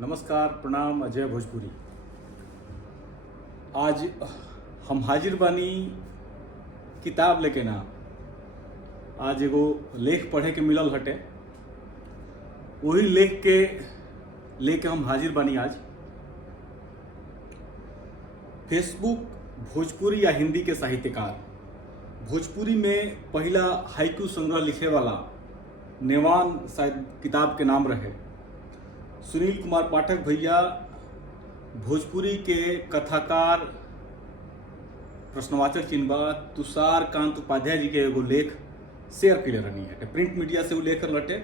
नमस्कार, प्रणाम। अजय भोजपुरी। आज हम हाजिर बानी किताब लेके ना। आज एगो लेख पढ़े के मिलल हटे, वही लेख के लेके हम हाजिर बानी आज। फेसबुक भोजपुरी या हिंदी के साहित्यकार, भोजपुरी में पहला हाइकू संग्रह लिखे वाला नेवान शायद किताब के नाम रहे। सुनील कुमार पाठक भैया भोजपुरी के कथाकार, प्रश्नवाचक चिन्ह तुषार कांत उपाध्याय जी के एगो लेख शेयर कर रहनी है। प्रिंट मीडिया से वो लेख लटे।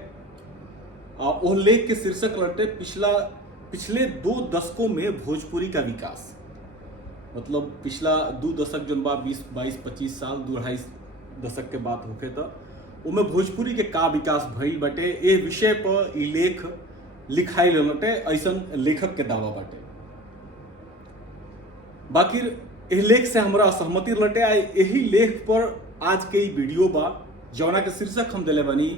वो लेख के शीर्षक लटे पिछले 2 दशकों में भोजपुरी का विकास। मतलब पिछला 2 दशक जो 20, 22, 25 साल, 2-2.5 दशक के बात होके तो उनमें भोजपुरी के का विकास भइल बटे, ए विषय पर ई लेख लिखाई लटे। ऐसन लेखक के दावा बाटे। बाकी एह लेख से हमरा सहमति लटे। यही लेख पर आज के ई वीडियो बा, जौना के शीर्षक हम दिले बनी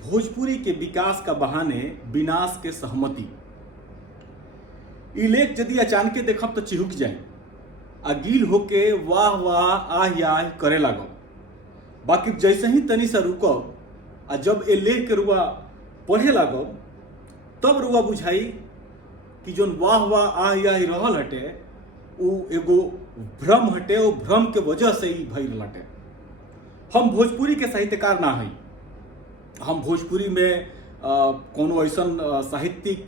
भोजपुरी के विकास का बहाने विनाश के सहमति। ई लेख यदि अचानक देखब तो चिहुक जाए आ गील होके वाह वाह आह आह करे लागब। बाकी जैसे ही तनी सा रुकब आ जब ए लेख के रुआ पढ़े लागब तब रुआ बुझाई कि जोन वाह वाह आह आह रहल हटे वो एगो भ्रम हटे। वो भ्रम के वजह से ही भइल हटे। हम भोजपुरी के साहित्यकार ना हई। हम भोजपुरी में कोनो ऐसन साहित्यिक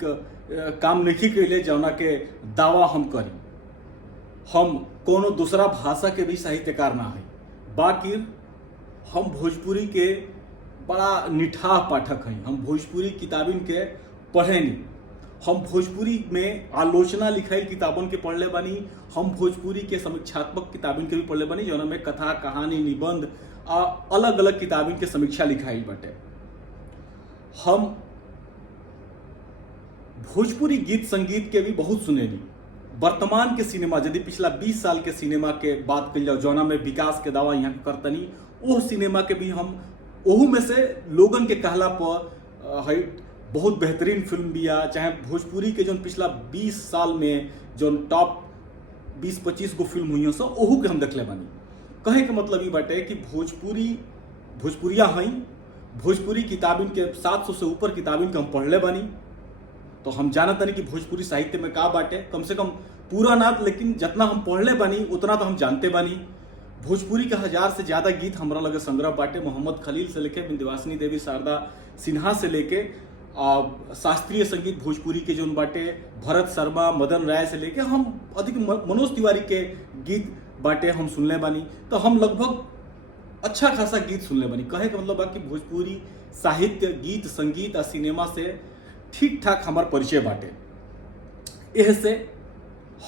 काम नहीं कैले जौना के दावा हम करी। हम कोनो दूसरा भाषा के भी साहित्यकार ना हई। बाकी हम भोजपुरी के बड़ा निठाह पाठक हई। हम भोजपुरी किताबिन के पढ़े नहीं। हम भोजपुरी में आलोचना लिखाई किताबन के पढ़ले बानी। हम भोजपुरी के समीक्षात्मक किताबिन के भी पढ़ले बानी, जौना में कथा, कहानी, निबंध अलग अलग किताबिन के समीक्षा लिखाई बटे। हम भोजपुरी गीत संगीत के भी बहुत सुनेनी। वर्तमान के सिनेमा, यदि पिछला 20 साल के सिनेमा के बात कल जाओ जौना में विकास के दावा यहाँ करतनी, वो सिनेमा के भी हम ओहू में से लोगन के कहला पर है बहुत बेहतरीन फिल्म बिया। चाहे भोजपुरी के जो पिछला 20 साल में जो टॉप 20-25 गो फिल्म हुई सो ओहू के हम देखले बानी। कहे के मतलब ये बाटे कि भोजपुरिया हई। भोजपुरी किताबिन के 700 से ऊपर किताबिन के हम पढ़ले बानी। तो हम जानत नहीं कि भोजपुरी साहित्य में का बाटे। कम से कम पूरा ना, लेकिन जितना हम पढ़ले बानी उतना तो हम जानते बानी। भोजपुरी के 1000 से ज्यादा गीत हमरा लगे संग्रह बाटे। मोहम्मद खलील से लेके विंध्यवासिनी देवी, शारदा सिन्हा से लेके शास्त्रीय संगीत भोजपुरी के जोन बाटे, भरत शर्मा, मदन राय से लेके हम अधिक मनोज तिवारी के गीत बाटे हम सुनले बानी। तो हम लगभग अच्छा खासा गीत सुनले बानी। कहे का मतलब बा कि भोजपुरी साहित्य, गीत संगीत और सिनेमा से ठीक ठाक हमार परिचय बाटे। एह से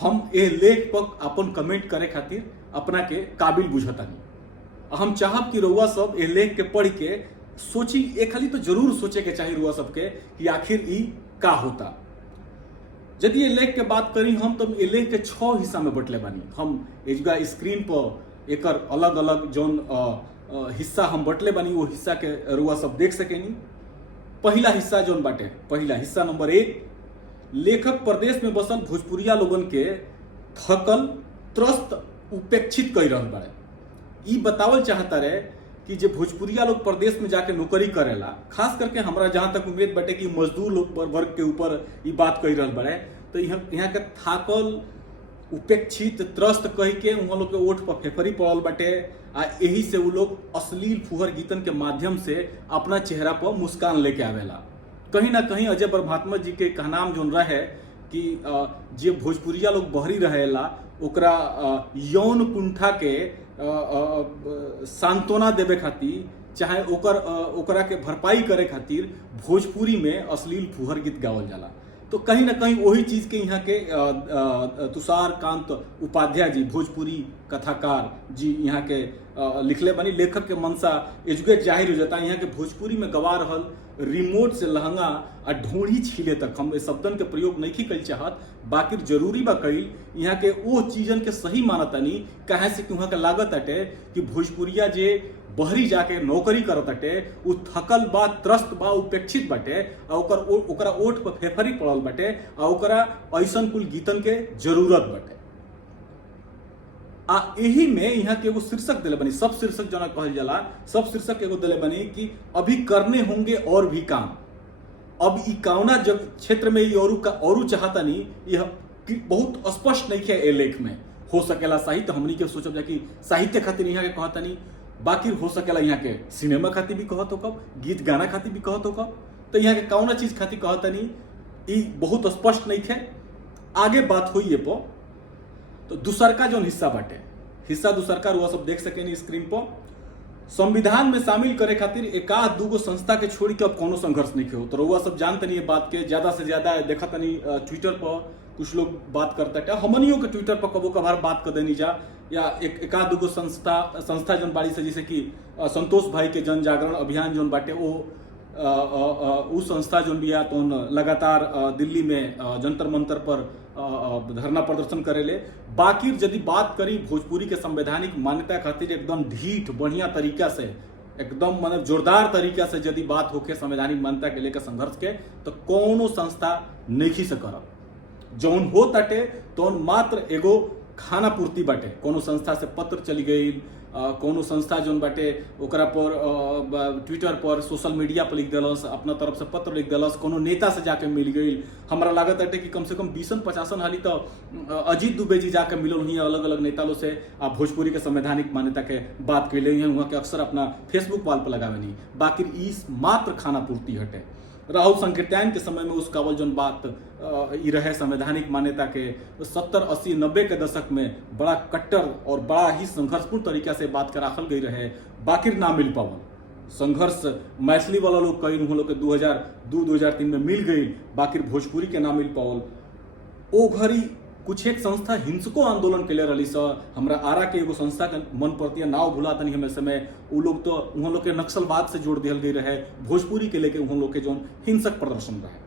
हम ए लेख पर अपन कमेंट करे खातिर अपना के काबिल बुझतानी। हम चाहब कि रउआ सब ए लेख के पढ़ के सोची। एक खाली तो जरूर सोचे के चाहिए रुआ सबके कि आखिर ई का होता। यदि ये लेख के बात करी हम तो ये लेख के 6 हिस्सा में बटले बानी। हम एजगा स्क्रीन पर एकर अलग अलग जोन हिस्सा हम बटले बानी, वो हिस्सा के रुआ सब देख सकेनी। पहला हिस्सा जोन बाटे, पहला हिस्सा नंबर 1, लेखक प्रदेश में बसल भोजपुरिया लोगन के थकल, त्रस्त, उपेक्षित कर रहल बाड़े। ई बतावल चाहता रहे कि जे भोजपुरिया लोग प्रदेश में जाके नौकरी करेला, खास करके हमरा जहां तक उम्मीद बटे कि मजदूर लोग वर्ग के ऊपर ये बात कह रहल बड़े, तो यहाँ के थाकल, उपेक्षित, त्रस्त कह के उन लोग के ओठ पर फेफरी पड़ल बटे। आ यही से वो लोग अश्लील फुहर गीतन के माध्यम से अपना चेहरा पर मुस्कान लेके आवेला। कहीं ना कहीं अजय प्रभात्मा जी के कहनाम जोन रहे कि जे भोजपुरिया लोग बहरी रहेला ओकरा यौन कुंठा के सांत्वना देवे खातिर, चाहे ओकरा के भरपाई करे खातिर भोजपुरी में अश्लील फुहर गीत गावल जाला। तो कहीं ना कहीं वही चीज के यहाँ के तुषार कांत उपाध्याय जी, भोजपुरी कथाकार जी, यहाँ के लिखले बनी। लेखक के मनसा एजुकेट जाहिर हो जाता है। यहाँ के भोजपुरी में गवा रहल रिमोट से लहंगा आ ढोढ़ी छीले तक हम शब्दन के प्रयोग नहीं कल चाहत। बाकी जरूरी बा कईल यहाँ के वो चीजन के सही मानतानी। कहे से कि वहाँ के लागत अटे कि भोजपुरिया जे बहरी जाके नौकरी करत बाटे, उ थकल बा, त्रस्त बा, उपेक्षित बाटे, आ ओकरा ओठ पर फेफरी पड़ल बाटे, आ ओकरा ऐसन कुल गीतन के जरूरत बाटे। आ यही में यहाँ के एगो शीर्षक दिले बनी, सब शीर्षक जो कहल जाला, सब शीर्षक एगो दिले बनी कि अभी करने होंगे और भी काम। अब ई कौना जब क्षेत्र में ई औरू चाहता नहीं, यह बहुत स्पष्ट नहीं है ए लेख में। हो सकेला साहित्य, हमनी के सोचब जा कि साहित्य खातिर यहाँ के कहता नहीं, बाकी हो सकेला यहाँ के सिनेमा खातिर भी कहत हो, कब गीत गाना खातिर भी कहत हो, कब तो यहाँ के कौना चीज खातिर कहता नहीं, ई बहुत स्पष्ट नहीं है। आगे बात हुई ये पर तो दूसरका जो हिस्सा बाटे, हिस्सा दूसरका वो सब देख सके स्क्रीन पर। संविधान में शामिल करे खातिर एकाध दूगो संस्था के छोड़ के अब कोनो संघर्ष नहीं हो, तो रउआ सब जानते नहीं ये बात के, ज्यादा से ज्यादा देखा तनी ट्विटर पर कुछ लोग बात करता है, हमनियों के ट्विटर पर कबो कभार बात कर देनी जा, या एकाध दूगो संस्था जन बाड़ी से, जैसे कि संतोष भाई के जन जागरण अभियान जोन बाटे, वो संस्था जोन भी तो लगातार दिल्ली में जंतर मंतर पर धरना प्रदर्शन करेले। बाकी यदि बात करी भोजपुरी के संवैधानिक मान्यता खातिर एकदम ढीठ बढ़िया तरीका से, एकदम मतलब जोरदार तरीका से यदि बात होके संवैधानिक मान्यता के लेकर संघर्ष के, तो कोनो संस्था नहीं से करब। जौन हो ताटे तो मात्र एगो खाना पूर्ति बाटे, कोनो संस्था से पत्र चली गई, कोनो संस्था जोन बाटे ओकरा पर ट्विटर पर सोशल मीडिया पर लिख दिलस, अपना तरफ से पत्र लिख दिलस, कोनो नेता से जाके मिल गई। हमरा लागत है कि कम से कम 20-50 हाली तो अजीत दुबे जी जाके मिलल हुई अलग अलग नेता लोग से, आप भोजपुरी के संवैधानिक मान्यता के बात कैले हैं, वहाँ के अक्सर अपना फेसबुक वाल पर लगावे नहीं। बाकी इस मात्र खाना पूर्ति हटे। राहुल संकीर्तन के समय में उस कावल जोन बात रहे संवैधानिक मान्यता के 70, 80, 90 के दशक में बड़ा कट्टर और बड़ा ही संघर्षपूर्ण तरीका से बात के राखल गई रहे, बाकी ना मिल पावल। संघर्ष मैथिली वाला लोग कई उन लोग के 2002-2003 में मिल गई, बाकी भोजपुरी के ना मिल पावल। ओ घड़ी कुछ एक संस्था हिंसको आंदोलन के लिए रही सर, हमरा आरा के एगो संस्था के मन पड़ती नाव भुला तनी हमें समय, वो लोग तो उन लोग के नक्सलवाद से जोड़ दिया गई रहे, भोजपुरी के लेके उन लोग के जो हिंसक प्रदर्शन रहे।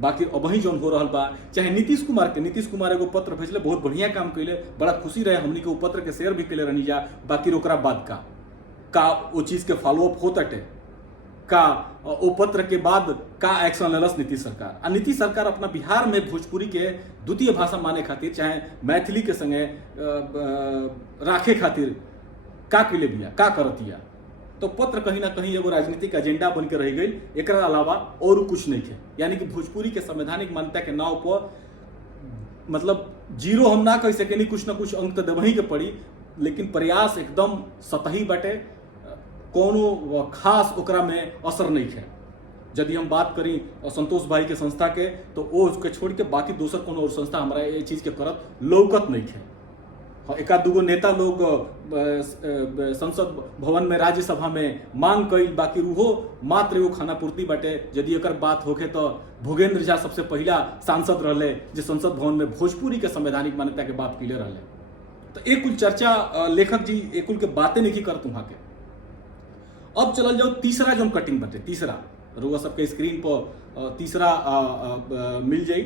बाकी अब वही जोन हो रहा बा, चाहे नीतीश कुमार एगो पत्र भेजले, बहुत बढ़िया काम कैले, बड़ा खुशी रहे, हमनी के वो पत्र के शेयर भी कैले रहनी जा। बाकी ओकरा बाद का वो चीज के फॉलोअप होते का ओ पत्र के बाद का एक्शन लेलस नीतीश सरकार। आ नीतीश सरकार अपना बिहार में भोजपुरी के द्वितीय भाषा माने खातिर, चाहे मैथिली के संगे राखे खातिर का कैले बिया, का करतिया। तो पत्र कहीं ना कहीं एगो राजनीतिक एजेंडा बन के रह गई, एकरा अलावा और कुछ नहीं है। यानी कि भोजपुरी के संवैधानिक मान्यता के नाव पर मतलब जीरो हम ना कह सके, कुछ ना कुछ अंक तो देवही के पड़ी, लेकिन प्रयास एकदम सतही बाटे, कोनो खास ओकरा में असर नहीं है। यदि हम बात करी संतोष भाई के संस्था के, तो वो उसके छोड़ के बाकी दूसर कोनो और संस्था हमारा ये चीज के करत लौकत नहीं है। एका दूगो नेता लोग संसद भवन में, राज्यसभा में मांग कई, बाकी वो मात्र एगो खाना पूर्ति बाटे। यदि एकर बात होके तो भूगेंद्र झा सबसे पहला सांसद रहले जो संसद भवन में भोजपुरी के संवैधानिक मान्यता के बात कैले रहले। तो एक कुल चर्चा लेखक जी एक कुल के बातें नहीं करत वहां के। अब चल जाओ तीसरा जो कटिंग बाटे, तीसरा रुआ सबके स्क्रीन पर तीसरा मिल जाई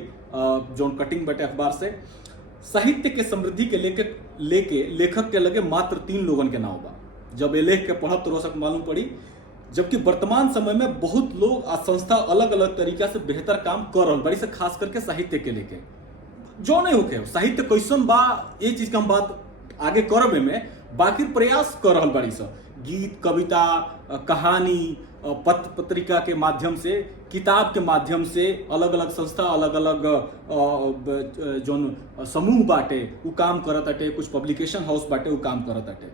जो कटिंग बाटे अखबार से। साहित्य के समृद्धि के लेके लेखक के लगे मात्र 3 लोगन के नाम बा। जब ये लेख के पढ़ब तो रोशक मालूम पड़ी, जबकि वर्तमान समय में बहुत लोग आ संस्था अलग अलग तरीका से बेहतर काम कर रहा बड़ी से, खास करके साहित्य के लेके। जो नहीं होके साहित्य कैसन बा ये चीज का हम बात आगे करबे में, बाकी प्रयास कर रहा बड़ी से, गीत, कविता, कहानी, पत्र पत्रिका के माध्यम से, किताब के माध्यम से, अलग अलग संस्था, अलग अलग जो समूह बाटे वो काम करत अटे, कुछ पब्लिकेशन हाउस बाटे वो काम करत अटे।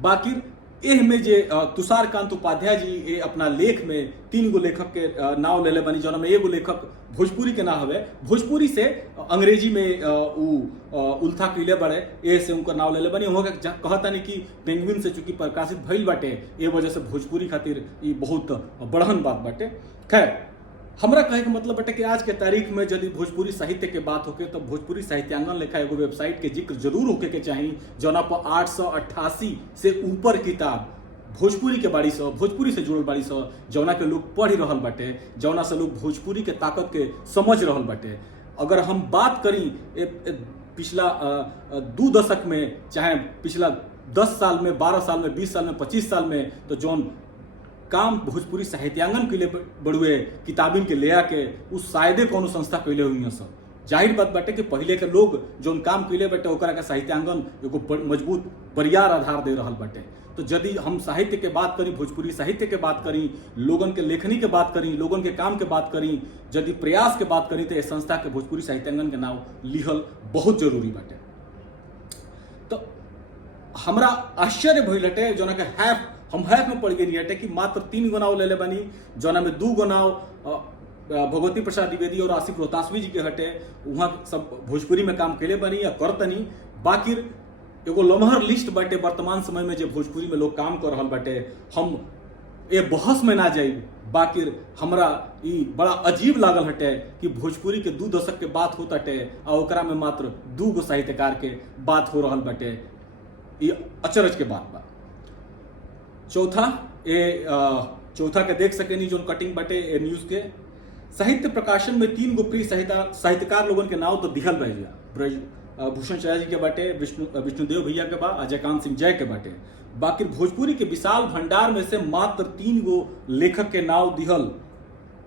बाकी एह में जे तुषारकांत उपाध्याय जी ये अपना लेख में 3 गो लेखक के नाव लेले बनी, जो में एगो लेखक भोजपुरी के ना हवे, भोजपुरी से अंग्रेजी में उल्था कैले बड़े, ए से उनका नाव लेले बनी। वहाँ कहता नहीं कि पेंगुइन से चूंकि प्रकाशित भइल बाटे, ये वजह से भोजपुरी खातिर ये बहुत बढ़हन बात बाटे। खैर, हमरा कहे के मतलब बाटे कि आज के तारीख में यदि भोजपुरी साहित्य के बात होके तो भोजपुरी साहित्यांगन लेखा एगो वेबसाइट के जिक्र जरूर होके के चाहिए, जना पर 888 से ऊपर किताब भोजपुरी के बाड़ी से, भोजपुरी से जुड़ल बाड़ी से, जौना के लोग पढ़ रहल बाटे, जौना से लोग भोजपुरी के ताकत के समझ रहल बाटे। अगर हम बात करी पिछला 2 दशक में, चाहे पिछला 10 साल में, 12 साल में, 20 साल में, 25 साल में तो जौन काम भोजपुरी साहित्यांगन के लिए बड़ुए किताबिन के ले आके उस शायदे कोनो संस्था कैले हुई हैं सब। जाहिर बात बाटे कि पहले के लोग जौन काम कैले बाटे ओकरा के साहित्यांगन एगो मजबूत बरियार आधार दे रहल बाटे। तो यदि हम साहित्य के बात करी, भोजपुरी साहित्य के बात करी, लोगन के लेखनी के बात करी, लोगन के काम के बात करी, यदि प्रयास के बात करी तो इस संस्था के भोजपुरी साहित्यांगन के नाम लिहल बहुत जरूरी बाटे। तो हमरा आश्चर्य भइल हटे जोना के हम हैफ में पड़ गई हटे कि मात्र 3 गो नाव ले बानी, जोना में 2 गो नाव भगवती प्रसाद द्विवेदी और आसिफ रोहतासवी जी के हटे। वहाँ सब भोजपुरी में काम कैले बनी या करतनी। बाकी एगो लमहर लिस्ट बाटे वर्तमान समय में जो भोजपुरी में लोग काम कर रहल बाटे। हम ए बहस में ना जाई, बाकी हमरा ई बड़ा अजीब लागल हटे कि भोजपुरी के 2 दशक के बात होता हटे और ओकरा में मात्र 2 गो साहित्यकार के बात हो रहल बाटे। ये अचरज के बात बा। चौथा के देख सकेनी जो कटिंग बाटे ए न्यूज के। साहित्य प्रकाशन में 3 गो प्रिय साहित्यकार लोगन के नाव तो दिखल रह भूषण चौधरी जी के बाटे, विष्णुदेव भैया के बा, अजयकांत सिंह जय के बाटे। बाकी भोजपुरी के विशाल भंडार में से मात्र 3 गो लेखक के नाव दिहल।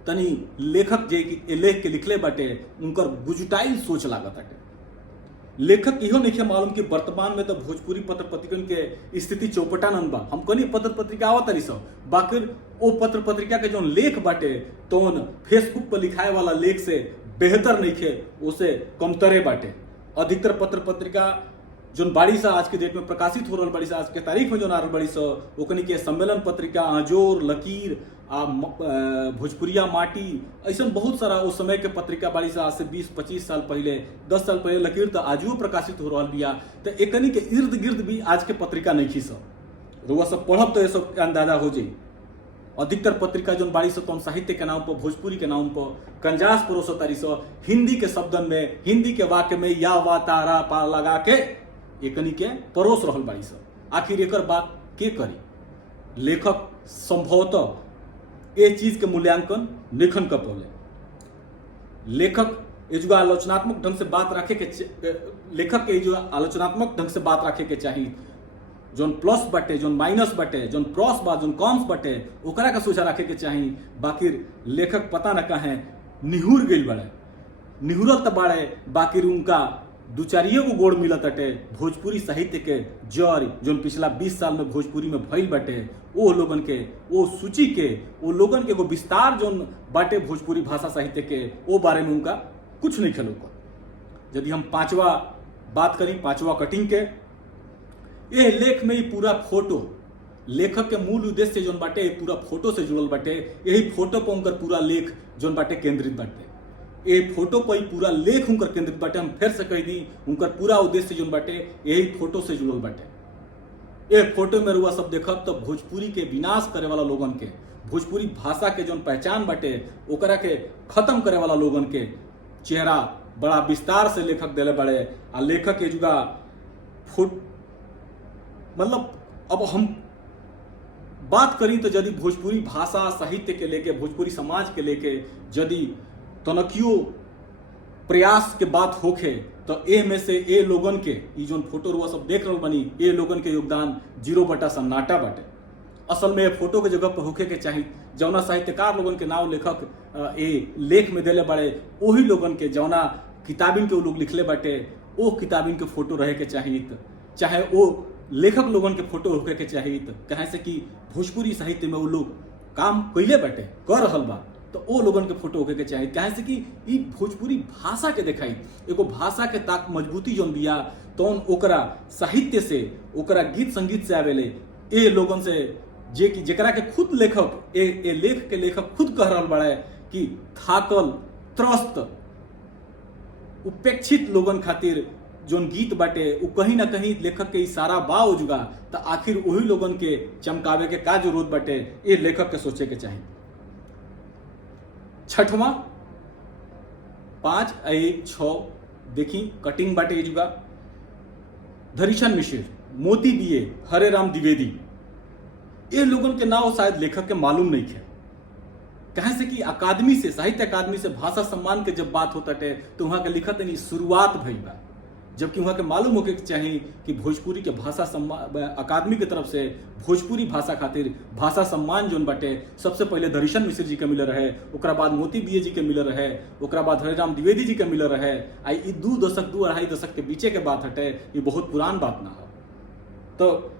तनी लेखक जे लेख के लिखले बाटे उनकर गुजुटाइल सोच लागत बाटे। लेखक इहो नहीं मालूम कि वर्तमान में तो भोजपुरी पत्र पत्रिकन के स्थिति चौपटानंद बा। हम कनी पत्र पत्रिका आवत तरी सब, बाकी वो पत्र पत्रिका के जो लेख बाटे तो फेसबुक पर लिखाए वाला लेख से बेहतर नहीं खे, उसे कमतरे बाटे। अधिकतर पत्र पत्रिका जो बाड़ी सा आज के डेट में प्रकाशित हो रहा बाड़ी सा, आज के तारीख में जो आ रहा बाड़ी सा, ओकनी के सम्मेलन पत्रिका, आजोर, लकीर, भोजपुरिया माटी, ऐसा बहुत सारा उस समय के पत्रिका बाड़ी सा। आज से 20-25 साल पहले, 10 साल पहले लकीर तो आजो प्रकाशित हो रहा बिया। तो एकनी के इर्द गिर्द भी आज के पत्रिका नहीं सब रुआ सब पढ़ब तो ये सब अंदाजा हो जाए। अधिकतर पत्रिका जो बाड़ी तो साहित्य के नाम पर, भोजपुरी के नाम पर कंजास परोसो तारी सो, हिंदी के शब्दन में, हिंदी के वाक्य में या वा तारा पा लगा के एकनी के परोस रहल बाड़ी सो। आखिर एकर बात के करी? लेखक संभवतः ये चीज के मूल्यांकन लेखन कर पौले। लेखक जो आलोचनात्मक ढंग से बात रखे के, लेखक के जो आलोचनात्मक ढंग से बात रखे के चाहिए। जोन प्लस बटे, जोन माइनस बटे, जोन क्रॉस बा, जोन कॉम्स बटे, ओकरा का सोचा रखे के चाहिए। बाकी लेखक पता न कहे निहुर गई बड़े, निहुरत बाड़े, बाकी उनका 2-4 गो गोड़ मिलत अटे भोजपुरी साहित्य के जड़ जोन पिछला 20 साल में भोजपुरी में भइल बाटे। वो लोगन के, वो सूची के, वो लोगन के एगो विस्तार जोन बाटे भोजपुरी भाषा साहित्य के, वो बारे में उनका कुछ नहीं खेलो कर। यदि हम 5वां बात करी, 5वां कटिंग के, ये लेख में ही पूरा फोटो, लेखक के मूल उद्देश्य जोन बाटे पूरा फोटो से जुड़ल बाटे। यही फोटो पर उनकर पूरा लेख जोन बाटे केंद्रित बाटे। ये फोटो पर ही पूरा लेख उनकर केंद्रित बाटे। हम फिर से कह दी, उनकर पूरा उद्देश्य जोन बाटे यही फोटो से जुड़ल बाटे। ये फोटो में रुआ सब देखब तो भोजपुरी के विनाश करे वाला लोगन के, भोजपुरी भाषा के जोन पहचान बाटे ओकरा के खत्म करे वाला लोगन के चेहरा बड़ा विस्तार से लेखक दिले बड़े। आ लेखक के जुगा मतलब अब हम बात करी तो यदि भोजपुरी भाषा साहित्य के लेके, भोजपुरी समाज के लेके यदि तनकियो प्रयास के बात होखे तो ए में से ए लोगन के ई जोन फोटो रुआ सब देख रहे बनी, ए लोगन के योगदान 0/सन्नाटा बाटे। असल में फोटो के जगह पर होखे के चाहिए जौना साहित्यकार लोगन के नाव लेखक ए लेख में देले बड़े, वही लोगन के जौना किताबिन के वो लोग लिखले बाटे वो किताबिन के फोटो रहे के चाहिए। चाहे वो लेखक लोगन के फोटो होके के चाहिए, कहे से कि भोजपुरी साहित्य में वो लोग काम कैले बाटे, कर रहल बा, तो वो लोगन के फोटो होके के चाहिए। कहे से कि ई भोजपुरी भाषा के दिखाई, एगो भाषा के ताक मजबूती जोन बिया तो ओकरा साहित्य से, ओकरा गीत संगीत से आवेले। ए लोगन से जे कि जेकरा के खुद लेखक ए लेख के लेखक खुद कह रहल बड़ा कि थाकल, त्रस्त, उपेक्षित लोगन खातिर जोन गीत बाटे वो कहीं ना कहीं लेखक के इशारा बा जुगा। तो आखिर वही लोगन के चमकावे के का जरूरत बाटे, ये लेखक के सोचे के चाहिए। 6वां 5-6 देखी कटिंग बाटे जुगा। धरीशन मिश्र, मोती बीए, हरे राम द्विवेदी, ये लोगन के नाम शायद लेखक के मालूम नहीं है। कहे से कि अकादमी से, साहित्य अकादमी से भाषा सम्मान के जब बात होता है तो वहां के लिखत नहीं शुरुआत भई बा। जबकि वहाँ के मालूम होके चाहिए कि भोजपुरी के भाषा अकादमी की तरफ से भोजपुरी भाषा खातिर भाषा सम्मान जोन बाटे सबसे पहले धरीशन मिश्र जी के मिलर रहे, ओकरा बाद मोती बीए जी के मिलर रहे, ओकरा बाद हरिराम द्विवेदी जी के मिलर रहे। आई 2 दशक 2-2.5 दशक के बीचे के बात हटे, ये बहुत पुरान बात ना हो। तो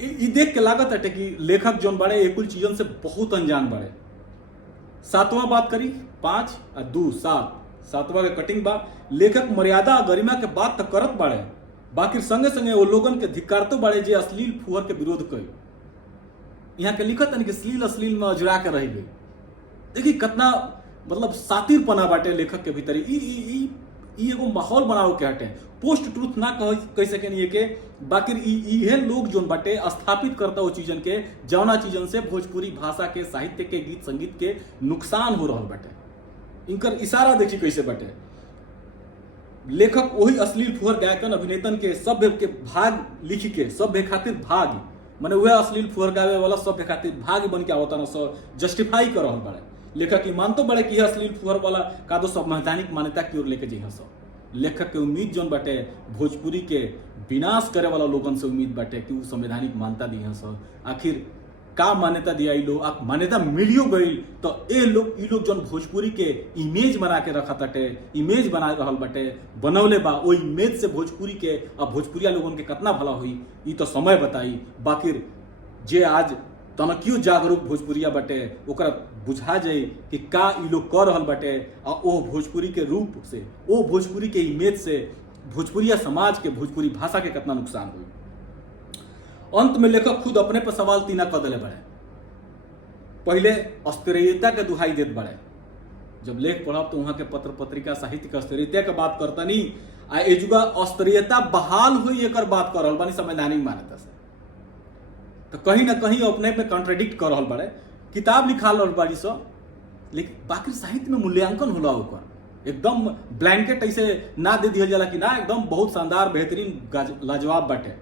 ये देख के लागत हटे कि लेखक जोन बड़े एक कुल चीजन से बहुत अनजान बड़े। 7वां बात करी 5 और 2 7 7वां के कटिंग बा। लेखक मर्यादा और गरिमा के बात तो करत बाड़े, बाकी संगे संगे वो लोगन के धिक्कारतो बाड़े जे अश्लील फुहर के विरोध कई। यहाँ के लिखत है कि अश्लील में अजरा के रह गई। देखिए कितना मतलब सातिरपना बाटे लेखक के भीतर। ई एगो माहौल बनाओ के हटे, पोस्ट ट्रूथ ना कह सके नहीं के, बाकी ये लोग जोन बाटे स्थापित करता वो चीजन के जौना चीजन से भोजपुरी भाषा के साहित्य के गीत संगीत के नुकसान हो रहा बाटे। इनकर इशारा देखिए कैसे बाटे। लेखक वही अश्लील फुहर गायकन अभिनेतन के सभ्य के भाग लिख के सभ्य खातिर भाग माने वह अश्लील फुहर गावे वाला सभ्य खातिर भाग बन के आवता ना जस्टिफाई कर रहा बड़े। लेखक ई मानतो बड़े कि अश्लील फुहर वाला का दो संवैधानिक मान्यता की ओर लेके जी सब। लेखक के उम्मीद जोन बाटे भोजपुरी के विनाश करे वाला लोगन से उम्मीद बाटे कि वो संवैधानिक मान्यता दी सब। आखिर का मान्यता दिया लोग, आप मान्यता मिलियो गई तो ये लोग जोन भोजपुरी के इमेज बना के रखा ताटे, इमेज बना रहल बाटे बनौले बा, वो इमेज से भोजपुरी के अब भोजपुरिया लोगन के कितना भला हुई ये तो समय बताई। बाकी जे आज तनकियो जागरूक भोजपुरिया बाटे ओकरा बुझा जाए कि का ई लोग कर रहल बाटे आ ओ भोजपुरी के रूप से, ओ भोजपुरी के इमेज से भोजपुरिया समाज के भोजपुरी भाषा के कितना नुकसान हुई। अंत में लेखक खुद अपने पर सवाल तीना कर दिले बड़े। पहले अस्थिरता के दुहाई देत बड़े। जब लेख पढ़ब तो वहां के पत्र पत्रिका साहित्य के अस्थिरता के बात करता नहीं आ एजुगा अस्थिरता बहाल हुई एक बात कर रहल बानी संवैधानिक मान्यता से। तो कहीं ना कहीं अपने पे कॉन्ट्रडिक्ट कर रहल बड़े। किताब लिखा रहल बाड़ी सब, लेकिन बाकी साहित्य में मूल्यांकन होला ओकर एकदम ब्लैंकेट ऐसे ना दे दिया जाला कि ना एकदम बहुत शानदार बेहतरीन लाजवाब बाटे।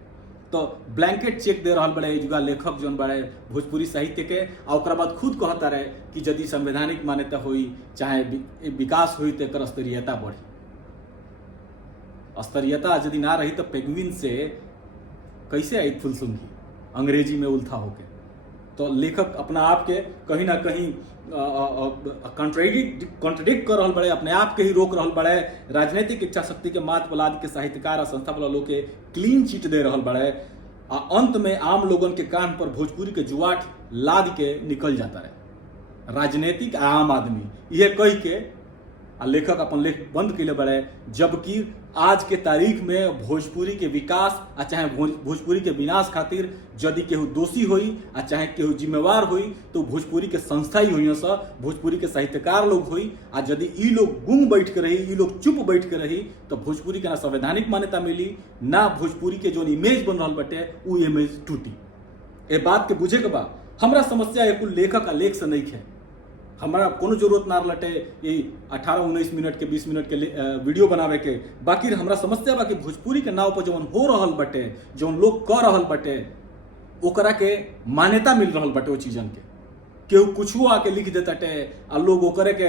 तो ब्लैंकेट चेक दे रहल बड़े जुगा लेखक जोन बड़े भोजपुरी साहित्य के। आ ओकरा बाद खुद कहता रहे कि यदि संवैधानिक मान्यता हुई चाहे विकास हुई तो एकर स्तरीयता बढ़ी। स्तरीयता यदि ना रही तो पेंगुइन से कैसे आई फुलसुंगी अंग्रेजी में उल्था होके। तो लेखक अपना आप के कहीं ना कहीं कॉन्ट्रडिक्ट कर रहल बड़े, अपने आप के ही रोक रहल बड़े। राजनीतिक इच्छा शक्ति के मात पलाद के साहित्यकार और संस्था वाला लोग के क्लीन चिट दे रहल बड़े। अंत में आम लोगन के कान पर भोजपुरी के जुआट लाद के निकल जाता रहे राजनीतिक आम आदमी यह कह के। लेखक अपन लेख बंद कैले बड़े। जबकि आज के तारीख में भोजपुरी के विकास आ चाहे भोजपुरी के विनाश खातिर यदि केहू दोषी हुई आ चाहे केहू जिम्मेवार हुई तो भोजपुरी के संस्था ही हुई सब, भोजपुरी के साहित्यकार लोग हुई। आ यदि ई लोग गुंग बैठ के रही, ई लोग चुप बैठ के रही तो भोजपुरी के ना संवैधानिक मान्यता मिली ना भोजपुरी के जो इमेज बन रहा बटे वो इमेज टूटी। ए बात के बुझे के बाद हमारा समस्या एक लेखक आ लेख से नहीं है। हमारा कोनो जरूरत ना लटे ये 18-19 मिनट के 20 मिनट के वीडियो बनावे के। बाकी हमारा समस्या बा कि भोजपुरी के नाव पर जौन हो रहल बटे, जौन लोग कर रहल बटे ओकरा के मान्यता मिल रहल बटे। वो चीजन के केहू कुछो आके लिख देताटे आ लोग ओकरे के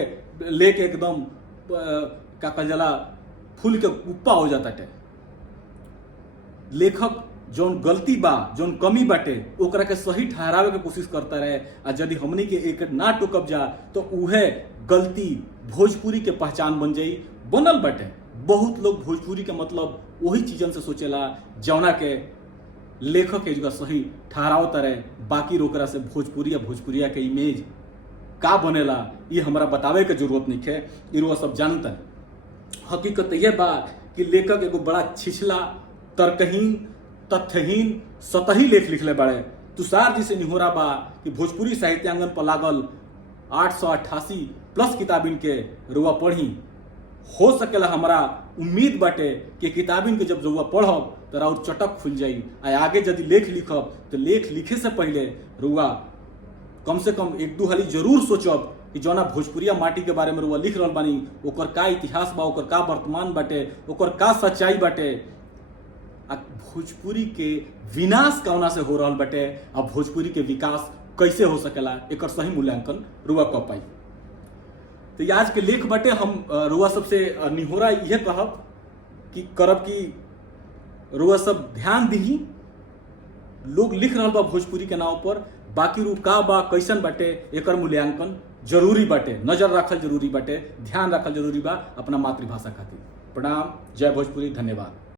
लेके एकदम का कहल जाला फूल के उपा हो जाताटे। लेखक जौन गलती बा जौन कमी बाटे ओकरा के सही ठहरावे के कोशिश करता रहे। आ यदि हमनी के एक ना टोकब जा तो उहे गलती भोजपुरी के पहचान बन जाई बनल बाटे। बहुत लोग भोजपुरी के मतलब वही चीजन से सोचेला जौना के लेखक के जगह सही ठहरावता रहे। बाकी ओकरा से भोजपुरी या भोजपुरिया के इमेज का बनेला ये हमरा बतावे के जरूरत नहीं है, ये सब जानता है। हकीकत यह बा कि लेखक एगो बड़ा छिछला तर्कहीन तथ्यहीन सतही लेख लिखले बाड़े। तुषार जी से निहोरा बा कि भोजपुरी साहित्यांगन पर लागल 888 प्लस किताबिन के रुआ पढ़ी। हो सकेला हमारा उम्मीद बाटे कि किताबिन के जब रुआ पढ़ब तो और चटक खुल जाई। आगे यदि लेख लिखब तो लेख लिखे से पहले रुआ कम से कम 1-2 हाली जरूर सोचब कि जौना भोजपुरिया माटी के बारे में रुआ लिख रहल बानी ओकर का इतिहास बा, ओकर का वर्तमान बाटे, ओकर का सच्चाई बाटे। भोजपुरी के विनाश कौना से हो रहल बटे अब भोजपुरी के विकास कैसे हो सकेला एक सही मूल्यांकन रुआ कर पाई। तो आज के लेख बटे हम रुआ सबसे निहोरा यह कहब कि करब कि रुआ सब ध्यान दी। लोग लिख रहा बा भोजपुरी के नाव पर, बाकी रू का बा कैसन बाटे एकर मूल्यांकन जरूरी बाटे, नजर रखल जरूरी बाटे, ध्यान रखल जरूरी बा अपना मातृभाषा खातिर। प्रणाम, जय भोजपुरी, धन्यवाद।